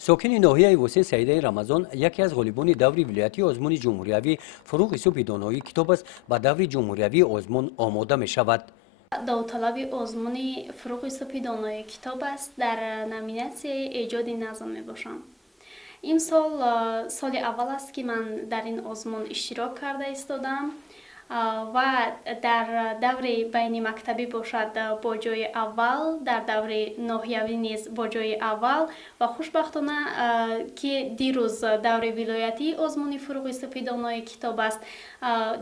ساکن ناحیه وسه سعیده رمضان یکی از غالبان دوری ولایتی آزمون جمهوری فروغ یوسف دانایی کتاب است به دوری جمهوری آزمون آماده می شود. داوطلب آزمون فروغ یوسف دانایی کتاب است در نامیناسیون ایجاد نظم می باشم. این سال اول است که من در این آزمون اشتراک کرده ایستادم و در دوره بین مکتبی باشد با جای اول، در دوره ناحیوی نیز با جای اول و خوشبختانه که دیروز دوره ولایتی آزمون فروغ یوسف دانایی کتاب است،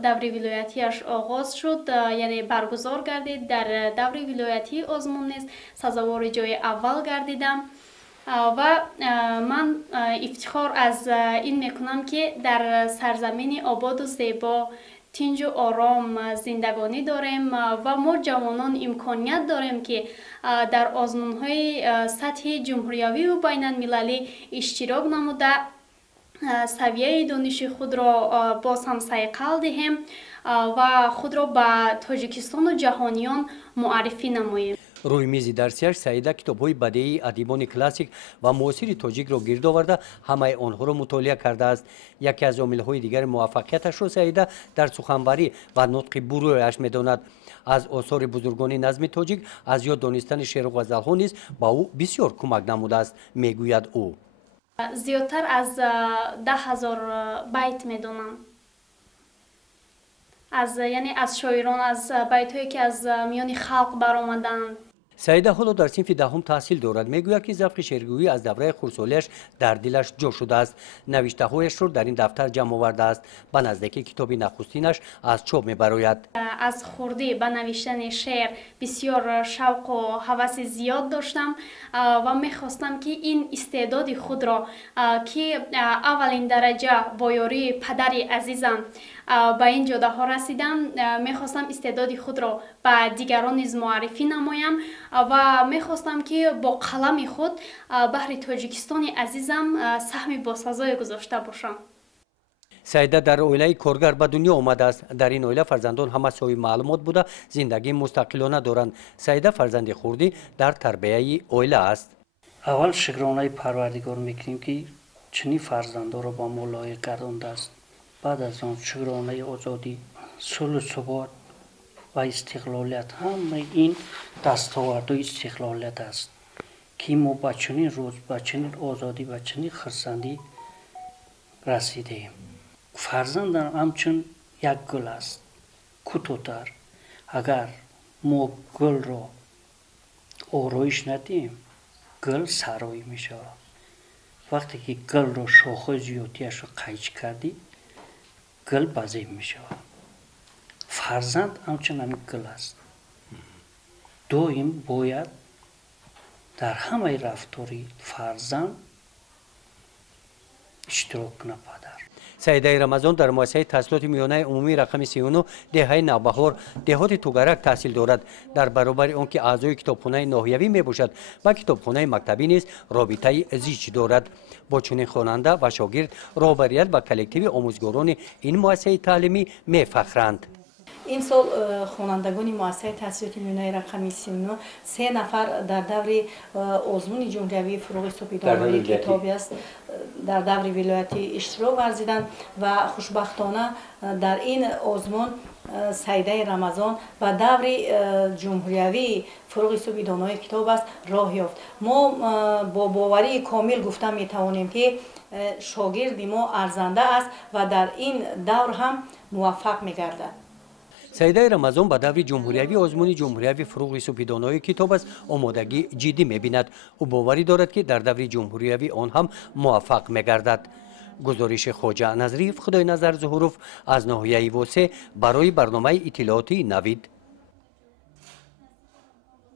دوره ولایتیش آغاز شد، یعنی برگزار گردید. در دوره ولایتی آزمون نیز سزاوار جای اول گردیدم و من افتخار از این میکنم که در سرزمین آباد و زیبا تنج و آرام زندگانی داریم و ما جوانان امکانیت داریم که در آزمون‌های سطح جمهوریوی و بین المللی اشتراک نموده سویه دانش خود را باز هم صیقل دهیم و خود را به تاجیکستان و جهانیان معرفی نماییم. روی میز درسیش سعیده کتاب‌های بدیعی ادیبان کلاسیک و معاصر تاجیک را گرد آورده همه آنها را مطالعه کرده است. یکی از عامل‌های دیگر موفقیتش را سعیده در سخنوری و نطق برویش می‌داند. از آثار بزرگان نظم تاجیک از یاد دانستن شعر و غزل‌ها نیز با او بسیار کمک نموده است، میگوید او. زیادتر از 10,000 بیت می‌دانم. یعنی از شاعران، از بیت‌هایی که از میان خلق برآمدند. سعیده حالا در صنف دهم تحصیل دارد. میگوید که ذوق شعرگویی از دوره خردسالی‌اش در دلش جا شده است. نوشته‌هایش را در این دفتر جمع آورده است. به نزدیکی کتاب نخستینش از چاپ می‌براید. از خردی به نوشتن شعر بسیار شوق و هوس زیاد داشتم و می‌خواستم که این استعداد خود را که اولین درجه با یاری پدر عزیزم به این جاده ها رسیدم، میخواستم استعداد خود را به دیگران نیز معرفی نمایم و میخواستم که با قلم خود بهر تاجیکستان عزیزم سهم باسزای گذاشته باشم. سعیده در عائله کارگر به دنیا آمده است. در این عائله فرزندان همه صاحب معلومات بوده زندگی مستقلانه دارند. سعیده فرزند خردی در تربیه عائله است. اول شکرانه پروردگار میکنیم که چنین فرزندان را با ما لایق گردانده است. بعد از آن شکرانه آزادی، صلح و ثبات و استقلالیت، همه این دستاورد و استقلالیت است که ما به چنین روز، به چنین آزادی، به چنین خرسندی رسیدیم. فرزند همچون یک گل است، کوتاه‌تر. اگر ما گل را آرایش ندیم، گل سرایی می شود. وقتی که گل را شاخه زیادیش را قیچ کردی، گل بزیم می شود. فرزند همچون همین گل است. دویم باید در همه رفتاری فرزند اشتراک کنه پدر. سعیده رمضان در مؤسسه تحصیلات میانه عمومی رقم 39 دهه نوبهار دهات توگرک تحصیل دارد. در برابر آنکه اعضای کتابخانه ناحیوی می باشد و کتابخانه مکتبی نیز رابطه زیچ دارد. با چنین خواننده و شاگرد رهبریت و کلکتیو آموزگاران این مؤسسه تعلیمی می فخرند. این سال خوانندگان مؤسسه تحصیلات میانه رقم 39 3 نفر در دوره آزمون جمهوری فروغ یوسف دانایی کتابی است در دوره ولایتی اشتراک ورزیدند و خوشبختانه در این آزمون سعیده رمضان و دوره جمهوری فروغ یوسف دانایی کتاب است راه یافت. ما با باوری کامل گفته می توانیم که شاگرد ما ارزنده است و در این دور هم موفق می گردد. سعیده رمضان به دوره جمهوری آزمون جمهوری فروغ یوسف دانایی کتاب است آمادگی جدی می‌بیند. او باوری دارد که در دوره جمهوری آن هم موفق می‌گردد. گزارش خواجه نظریف خدای نظر ظهوروف از ناحیه وسه برای برنامه اطلاعاتی نوید.